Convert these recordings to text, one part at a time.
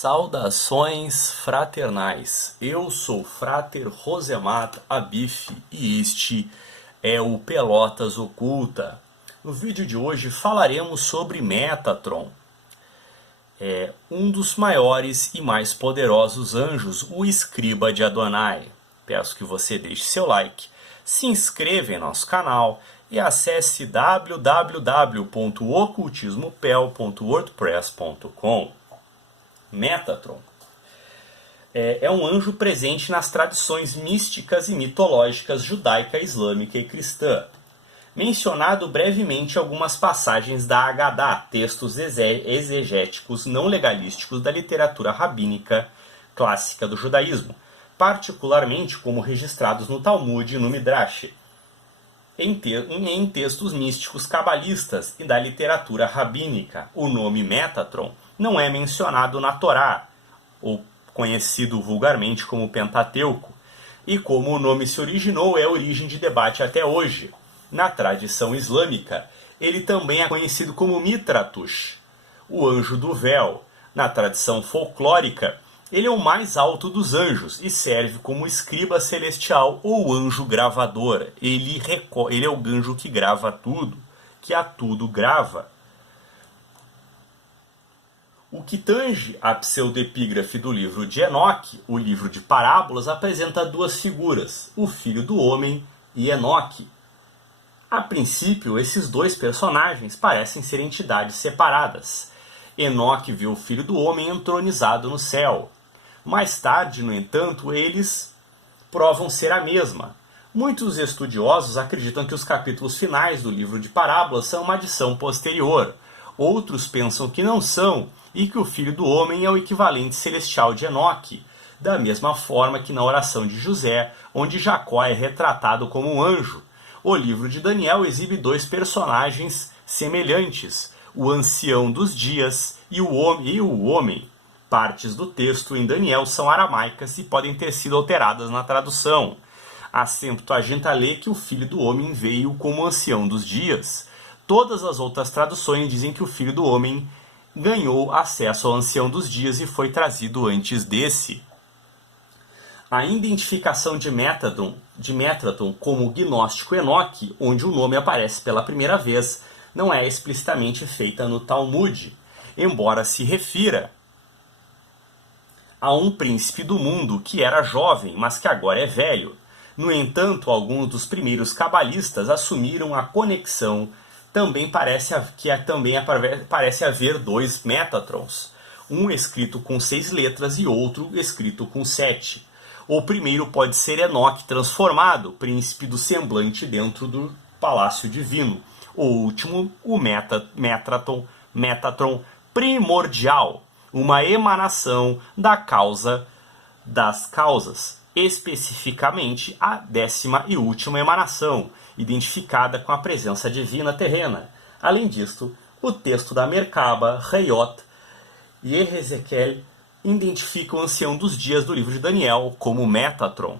Saudações fraternais, eu sou o Frater Rosemar Abif e este é o Pelotas Oculta. No vídeo de hoje falaremos sobre Metatron, um dos maiores e mais poderosos anjos, o escriba de Adonai. Peço que você deixe seu like, se inscreva em nosso canal e acesse www.ocultismopel.wordpress.com. Metatron é um anjo presente nas tradições místicas e mitológicas judaica, islâmica e cristã. Mencionado brevemente em algumas passagens da Agadá, textos exegéticos não legalísticos da literatura rabínica clássica do judaísmo, particularmente como registrados no Talmud e no Midrash, em textos místicos cabalistas e da literatura rabínica. O nome Metatron não é mencionado na Torá, ou conhecido vulgarmente como Pentateuco, e como o nome se originou é origem de debate até hoje. Na tradição islâmica, ele também é conhecido como Mitratush, o anjo do véu. Na tradição folclórica, ele é o mais alto dos anjos e serve como escriba celestial ou anjo gravador. Ele é o anjo que grava tudo, que a tudo grava. O que tange a pseudepígrafe do livro de Enoque, o livro de parábolas, apresenta duas figuras, o filho do homem e Enoque. A princípio, esses dois personagens parecem ser entidades separadas. Enoque viu o filho do homem entronizado no céu. Mais tarde, no entanto, eles provam ser a mesma. Muitos estudiosos acreditam que os capítulos finais do livro de parábolas são uma adição posterior. Outros pensam que não são, e que o filho do homem é o equivalente celestial de Enoque, da mesma forma que na oração de José, onde Jacó é retratado como um anjo. O livro de Daniel exibe dois personagens semelhantes, o ancião dos dias e o homem. Partes do texto em Daniel são aramaicas e podem ter sido alteradas na tradução. A Septuaginta lê que o filho do homem veio como ancião dos dias. Todas as outras traduções dizem que o filho do homem ganhou acesso ao ancião dos dias e foi trazido antes desse. A identificação de Metatron como gnóstico Enoque, onde o nome aparece pela primeira vez, não é explicitamente feita no Talmud, embora se refira a um príncipe do mundo que era jovem, mas que agora é velho. No entanto, alguns dos primeiros cabalistas assumiram a conexão. Também parece haver dois Metatrons, um escrito com 6 letras e outro escrito com 7. O primeiro pode ser Enoque transformado, príncipe do semblante dentro do palácio divino. O último, o Metatron primordial, uma emanação da causa das causas, especificamente a 10ª e última emanação, identificada com a presença divina terrena. Além disto, o texto da Merkaba, Reiot e Ezequiel identificam o ancião dos dias do livro de Daniel como Metatron.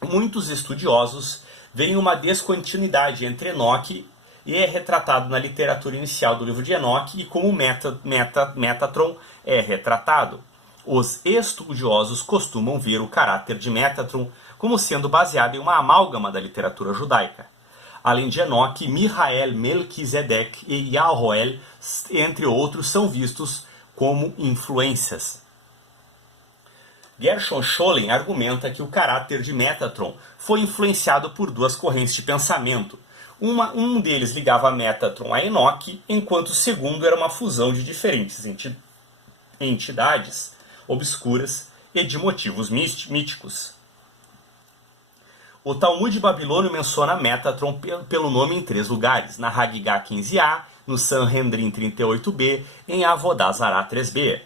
Muitos estudiosos veem uma descontinuidade entre Enoque e é retratado na literatura inicial do livro de Enoque e como Metatron é retratado. Os estudiosos costumam ver o caráter de Metatron como sendo baseado em uma amálgama da literatura judaica. Além de Enoque, Mihael, Melquisedeque e Yahoel, entre outros, são vistos como influências. Gershon Scholem argumenta que o caráter de Metatron foi influenciado por duas correntes de pensamento. Um deles ligava Metatron a Enoque, enquanto o segundo era uma fusão de diferentes entidades obscuras e de motivos míticos. O Talmud babilônio menciona Metatron pelo nome em 3 lugares, na Hagigá 15a, no Sanhedrin 38b, em Avodá Zará 3b.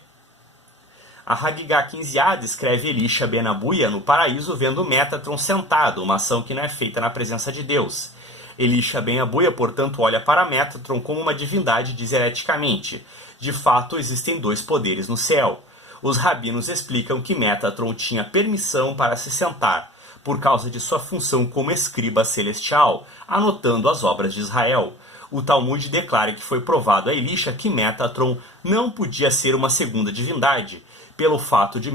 A Hagigá 15a descreve Elisha ben Abuia no paraíso vendo Metatron sentado, uma ação que não é feita na presença de Deus. Elisha ben Abuia, portanto, olha para Metatron como uma divindade e diz hereticamente: de fato, existem 2 poderes no céu. Os rabinos explicam que Metatron tinha permissão para se sentar, por causa de sua função como escriba celestial, anotando as obras de Israel. O Talmud declara que foi provado a Elisha que Metatron não podia ser uma segunda divindade, pelo fato de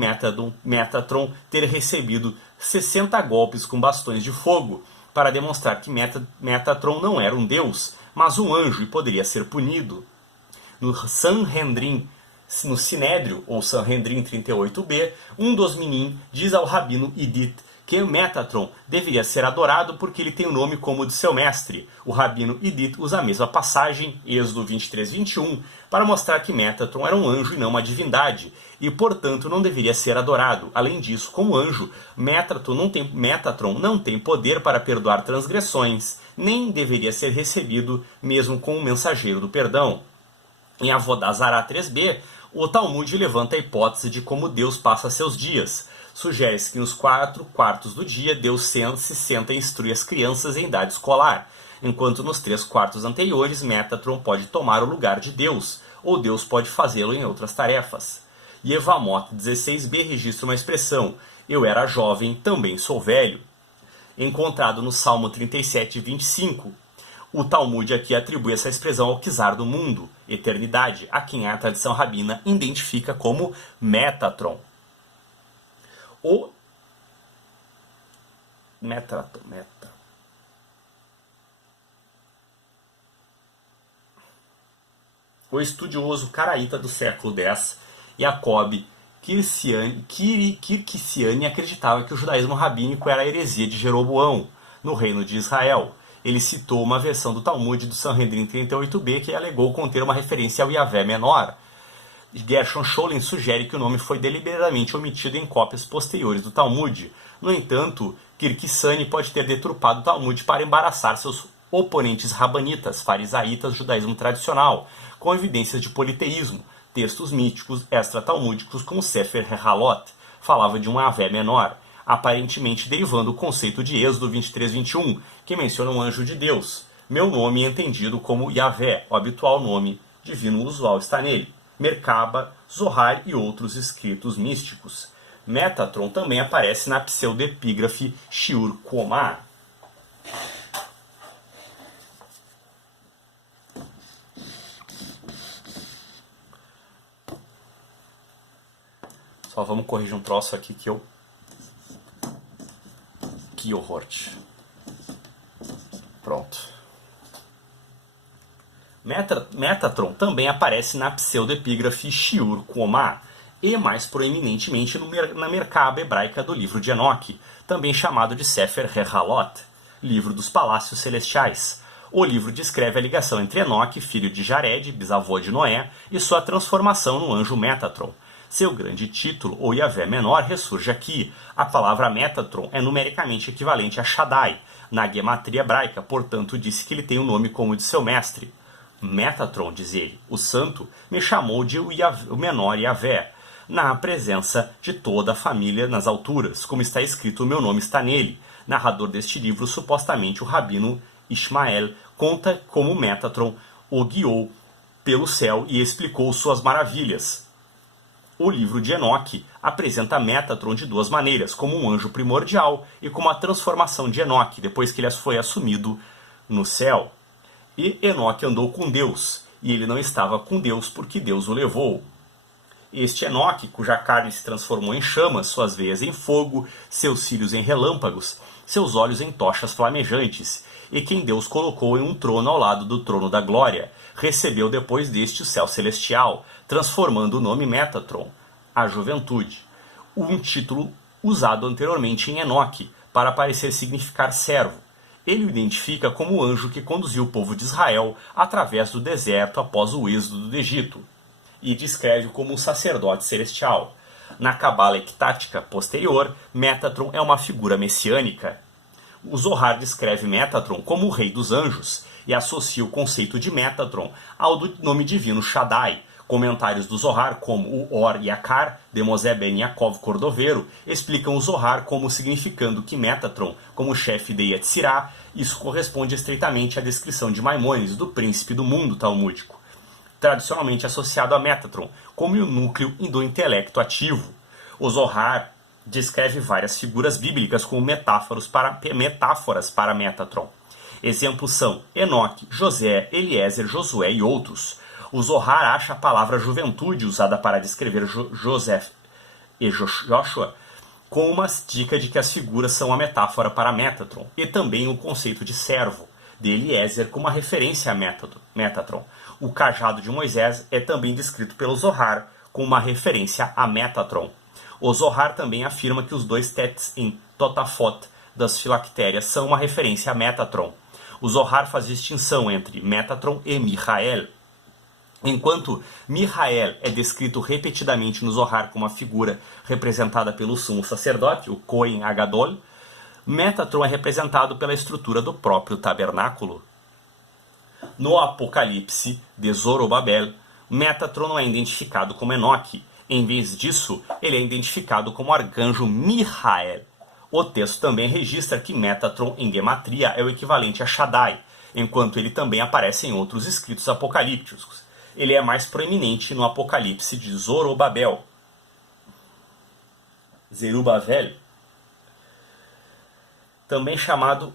Metatron ter recebido 60 golpes com bastões de fogo, para demonstrar que Metatron não era um deus, mas um anjo e poderia ser punido. No Sanhedrin, no Sinédrio, ou Sanhedrin 38b, um dos minim diz ao rabino Idit que Metatron deveria ser adorado porque ele tem o nome como o de seu mestre. O rabino Idit usa a mesma passagem, Êxodo 23:21, para mostrar que Metatron era um anjo e não uma divindade, e portanto não deveria ser adorado. Além disso, como anjo, Metatron não tem poder para perdoar transgressões, nem deveria ser recebido mesmo como mensageiro do perdão. Em Avodah Zarah 3b, o Talmud levanta a hipótese de como Deus passa seus dias. Sugere-se que nos 4 quartos do dia Deus se senta e instrui as crianças em idade escolar, enquanto nos 3 quartos anteriores Metatron pode tomar o lugar de Deus, ou Deus pode fazê-lo em outras tarefas. Yevamot 16b registra uma expressão: eu era jovem, também sou velho, encontrado no Salmo 37:25. O Talmud aqui atribui essa expressão ao Kizar do mundo, eternidade, a quem a tradição rabina identifica como Metatron. O estudioso caraíta do século X, Jacob Kirkissiani, acreditava que o judaísmo rabínico era a heresia de Jeroboão, no reino de Israel. Ele citou uma versão do Talmud do Sanhedrin 38b que alegou conter uma referência ao Yavé menor. Gershon Scholem sugere que o nome foi deliberadamente omitido em cópias posteriores do Talmud. No entanto, Kirkissiani pode ter deturpado o Talmud para embaraçar seus oponentes rabanitas, farisaítas, judaísmo tradicional, com evidências de politeísmo. Textos míticos extra-talmúdicos como Sefer Rehalot falava de um Yavé menor, aparentemente derivando o conceito de Êxodo 23:21, que menciona um anjo de Deus. Meu nome é entendido como Yavé, o habitual nome divino usual está nele. Merkaba, Zohar e outros escritos místicos. Metatron também aparece na pseudepígrafe Shiur Komá. Só vamos corrigir um troço aqui que eu... Que horror. Pronto. Metatron também aparece na pseudepígrafe Shiur Komá e mais proeminentemente na Merkaba hebraica do livro de Enoque, também chamado de Sefer Rehalot, livro dos palácios celestiais. O livro descreve a ligação entre Enoque, filho de Jared, bisavô de Noé, e sua transformação no anjo Metatron. Seu grande título, ou Yavé menor, ressurge aqui. A palavra Metatron é numericamente equivalente a Shaddai, na gematria hebraica, portanto disse que ele tem o nome como de seu mestre. Metatron, diz ele, o santo, me chamou de o menor Yavé, na presença de toda a família nas alturas, como está escrito, o meu nome está nele. Narrador deste livro, supostamente o rabino Ishmael, conta como Metatron o guiou pelo céu e explicou suas maravilhas. O livro de Enoque apresenta Metatron de duas maneiras, como um anjo primordial e como a transformação de Enoque, depois que ele foi assumido no céu. E Enoque andou com Deus, e ele não estava com Deus porque Deus o levou. Este Enoque, cuja carne se transformou em chamas, suas veias em fogo, seus cílios em relâmpagos, seus olhos em tochas flamejantes, e quem Deus colocou em um trono ao lado do trono da glória, recebeu depois deste o céu celestial, transformando o nome Metatron, a juventude, um título usado anteriormente em Enoque, para parecer significar servo. Ele o identifica como o anjo que conduziu o povo de Israel através do deserto após o êxodo do Egito, e descreve como um sacerdote celestial. Na Cabala ectática posterior, Metatron é uma figura messiânica. O Zohar descreve Metatron como o rei dos anjos, e associa o conceito de Metatron ao do nome divino Shaddai. Comentários do Zohar, como o Or Yakar, de Moshe Ben Yaakov Cordoveiro, explicam o Zohar como significando que Metatron, como chefe de Yetzirah, isso corresponde estreitamente à descrição de Maimônides do príncipe do mundo talmúdico, tradicionalmente associado a Metatron, como o núcleo do intelecto ativo. O Zohar descreve várias figuras bíblicas como metáforas para Metatron. Exemplos são Enoque, José, Eliezer, Josué e outros. O Zohar acha a palavra juventude usada para descrever e Joshua, com uma dica de que as figuras são a metáfora para Metatron, e também o conceito de servo, de Eliezer, como uma referência a Metatron. O cajado de Moisés é também descrito pelo Zohar como uma referência a Metatron. O Zohar também afirma que os dois tetes em Totafot das filactérias são uma referência a Metatron. O Zohar faz distinção entre Metatron e Michael. Enquanto Michael é descrito repetidamente no Zohar como uma figura representada pelo sumo sacerdote, o Kohen Agadol, Metatron é representado pela estrutura do próprio tabernáculo. No Apocalipse de Zorobabel, Metatron não é identificado como Enoque. Em vez disso, ele é identificado como o arcanjo Michael. O texto também registra que Metatron em gematria é o equivalente a Shaddai, enquanto ele também aparece em outros escritos apocalípticos. Ele é mais proeminente no Apocalipse de Zorobabel. Zerubbabel, também chamado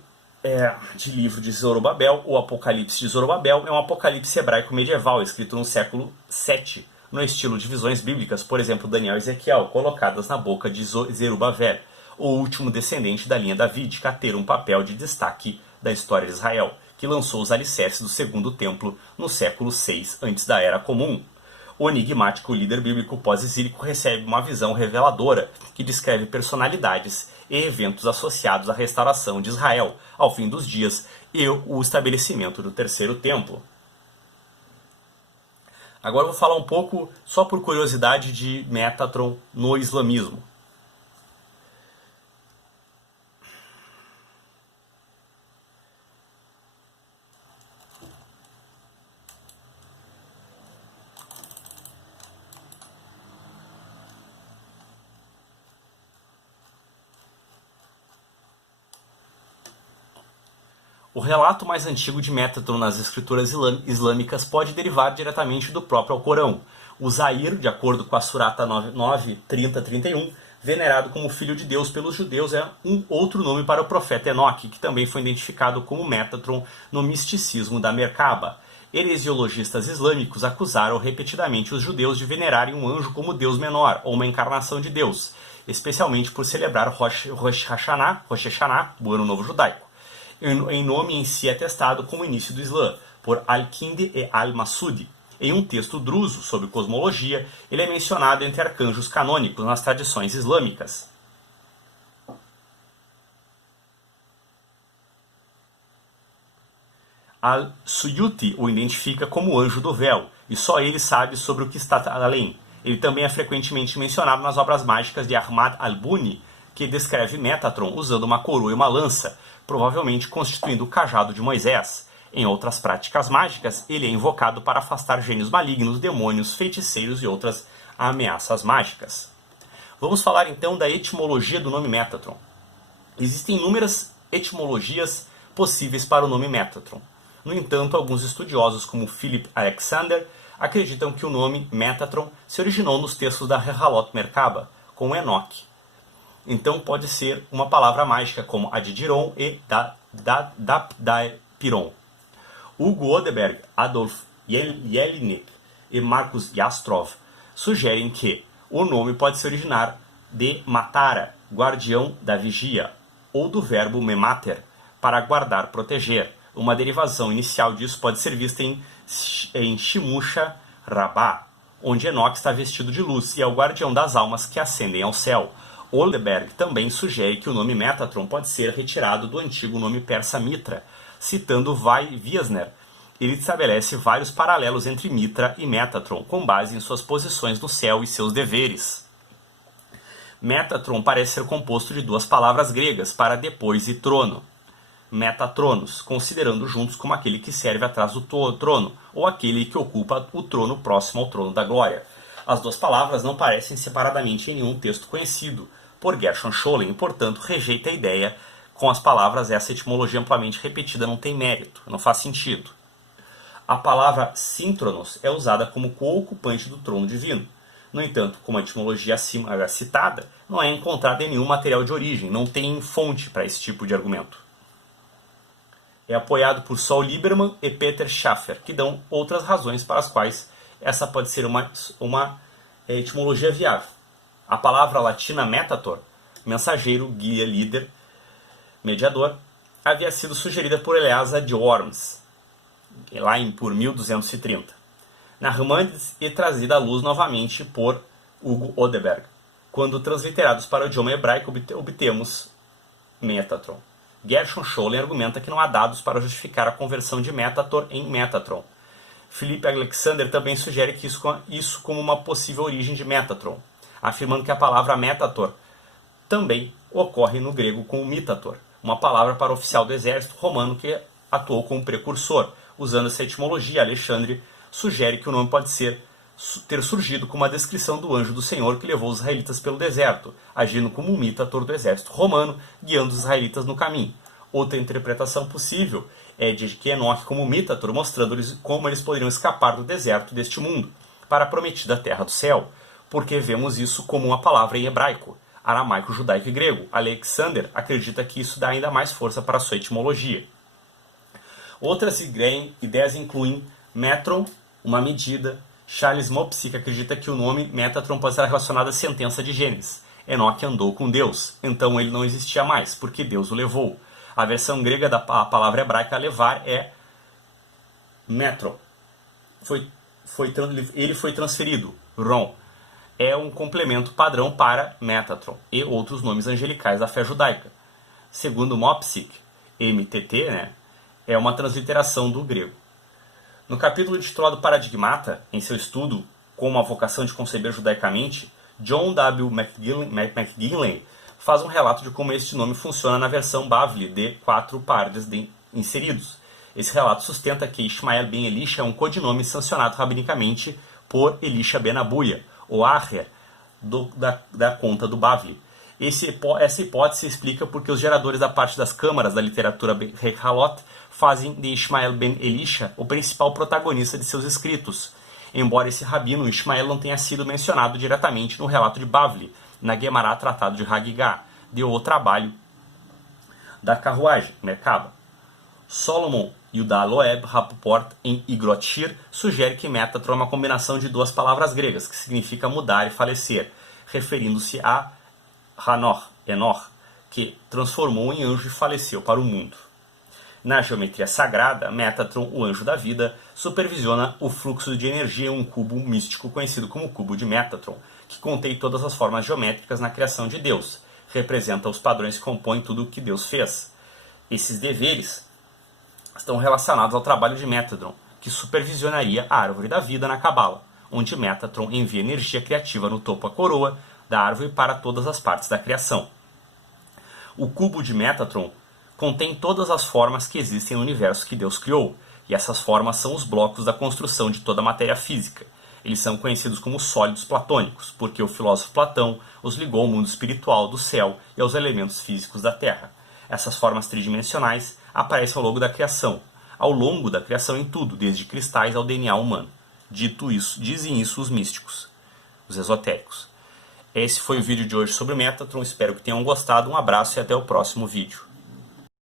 de livro de Zorobabel, o Apocalipse de Zorobabel é um apocalipse hebraico medieval, escrito no século VII, no estilo de visões bíblicas, por exemplo, Daniel e Ezequiel, colocadas na boca de Zerubbabel, o último descendente da linha davídica a ter um papel de destaque da história de Israel, que lançou os alicerces do segundo templo no século VI antes da Era Comum. O enigmático líder bíblico pós-exílico recebe uma visão reveladora que descreve personalidades e eventos associados à restauração de Israel ao fim dos dias e o estabelecimento do terceiro templo. Agora eu vou falar um pouco, só por curiosidade, de Metatron no islamismo. O relato mais antigo de Metatron nas escrituras islâmicas pode derivar diretamente do próprio Alcorão. O Zair, de acordo com a Surata 9:30-31, venerado como filho de Deus pelos judeus, é um outro nome para o profeta Enoque, que também foi identificado como Metatron no misticismo da Merkaba. Heresiologistas islâmicos acusaram repetidamente os judeus de venerarem um anjo como Deus menor, ou uma encarnação de Deus, especialmente por celebrar Rosh Hashanah, o Ano Novo Judaico. Em nome em si atestado como o início do Islã, por Al-Kindi e Al-Masudi. Em um texto druso sobre cosmologia, ele é mencionado entre arcanjos canônicos nas tradições islâmicas. Al-Suyuti o identifica como o anjo do véu, e só ele sabe sobre o que está além. Ele também é frequentemente mencionado nas obras mágicas de Ahmad al-Buni, que descreve Metatron usando uma coroa e uma lança, provavelmente constituindo o cajado de Moisés. Em outras práticas mágicas, ele é invocado para afastar gênios malignos, demônios, feiticeiros e outras ameaças mágicas. Vamos falar então da etimologia do nome Metatron. Existem inúmeras etimologias possíveis para o nome Metatron. No entanto, alguns estudiosos, como Philip Alexander, acreditam que o nome Metatron se originou nos textos da Rehalot Merkaba, com Enoque. Então pode ser uma palavra mágica como Adidiron e Dapdaipiron. Hugo Odeberg, Adolf Jelinek e Marcus Jastrov sugerem que o nome pode se originar de Matara, guardião da vigia, ou do verbo memater, para guardar, proteger. Uma derivação inicial disso pode ser vista em Shimusha Rabbah, onde Enoque está vestido de luz e é o guardião das almas que ascendem ao céu. Odeberg também sugere que o nome Metatron pode ser retirado do antigo nome persa Mitra. Citando Vai Wiesner, ele estabelece vários paralelos entre Mitra e Metatron, com base em suas posições no céu e seus deveres. Metatron parece ser composto de duas palavras gregas, para depois e trono. Metatronos, considerando juntos como aquele que serve atrás do trono, ou aquele que ocupa o trono próximo ao trono da glória. As duas palavras não aparecem separadamente em nenhum texto conhecido por Gershon Scholem, e, portanto, rejeita a ideia com as palavras. Essa etimologia amplamente repetida não tem mérito, não faz sentido. A palavra síntronos é usada como co-ocupante do trono divino. No entanto, como a etimologia acima citada, não é encontrada em nenhum material de origem, não tem fonte para esse tipo de argumento. É apoiado por Saul Lieberman e Peter Schaffer, que dão outras razões para as quais essa pode ser uma etimologia viável. A palavra latina metator, mensageiro, guia, líder, mediador, havia sido sugerida por Eleazar de Worms, lá por 1230, na Romandes e trazida à luz novamente por Hugo Odeberg. Quando transliterados para o idioma hebraico, obtemos Metatron. Gershon Scholem argumenta que não há dados para justificar a conversão de Metator em Metatron. Philippe Alexander também sugere que isso como uma possível origem de Metatron, afirmando que a palavra Metator também ocorre no grego com Mitator, uma palavra para oficial do exército romano que atuou como precursor. Usando essa etimologia, Alexandre sugere que o nome pode ter surgido como uma descrição do anjo do Senhor que levou os israelitas pelo deserto, agindo como um Mitator do exército romano, guiando os israelitas no caminho. Outra interpretação possível é de que Enoque como Mitator, mostrando-lhes como eles poderiam escapar do deserto deste mundo, para a prometida terra do céu, porque vemos isso como uma palavra em hebraico, aramaico, judaico e grego. Alexander acredita que isso dá ainda mais força para a sua etimologia. Outras ideias incluem metron, uma medida. Charles Mopsic acredita que o nome Metatron pode estar relacionado à sentença de Gênesis. Enoque andou com Deus, então ele não existia mais, porque Deus o levou. A versão grega da palavra hebraica levar é metro. Ele foi transferido. Ron é um complemento padrão para Metatron e outros nomes angelicais da fé judaica. Segundo Mopsic, MTT, é uma transliteração do grego. No capítulo intitulado Paradigmata, em seu estudo Como a Vocação de Conceber Judaicamente, John W. McGinley faz um relato de como este nome funciona na versão Bavli de 4 pardes inseridos. Esse relato sustenta que Ishmael ben Elisha é um codinome sancionado rabinicamente por Elisha ben Abuia, o Aher da conta do Bavli. Essa hipótese explica porque os geradores da parte das câmaras da literatura Halot fazem de Ishmael ben Elisha o principal protagonista de seus escritos, embora esse rabino Ishmael não tenha sido mencionado diretamente no relato de Bavli, na Guemará Tratado de Hagigá, deu o trabalho da carruagem, Merkaba. Solomon Yudah Loeb Rapoport, em Igrot Shir, sugere que Metatron é uma combinação de duas palavras gregas, que significa mudar e falecer, referindo-se a Enor, que transformou em anjo e faleceu para o mundo. Na geometria sagrada, Metatron, o anjo da vida, supervisiona o fluxo de energia em um cubo místico conhecido como cubo de Metatron, que contém todas as formas geométricas na criação de Deus, representa os padrões que compõem tudo o que Deus fez. Esses deveres estão relacionados ao trabalho de Metatron, que supervisionaria a árvore da vida na Cabala, onde Metatron envia energia criativa no topo da coroa da árvore para todas as partes da criação. O cubo de Metatron contém todas as formas que existem no universo que Deus criou, e essas formas são os blocos da construção de toda a matéria física. Eles são conhecidos como sólidos platônicos, porque o filósofo Platão os ligou ao mundo espiritual do céu e aos elementos físicos da Terra. Essas formas tridimensionais aparecem ao longo da criação, em tudo, desde cristais ao DNA humano. Dizem isso os místicos, os esotéricos. Esse foi o vídeo de hoje sobre Metatron, espero que tenham gostado, um abraço e até o próximo vídeo.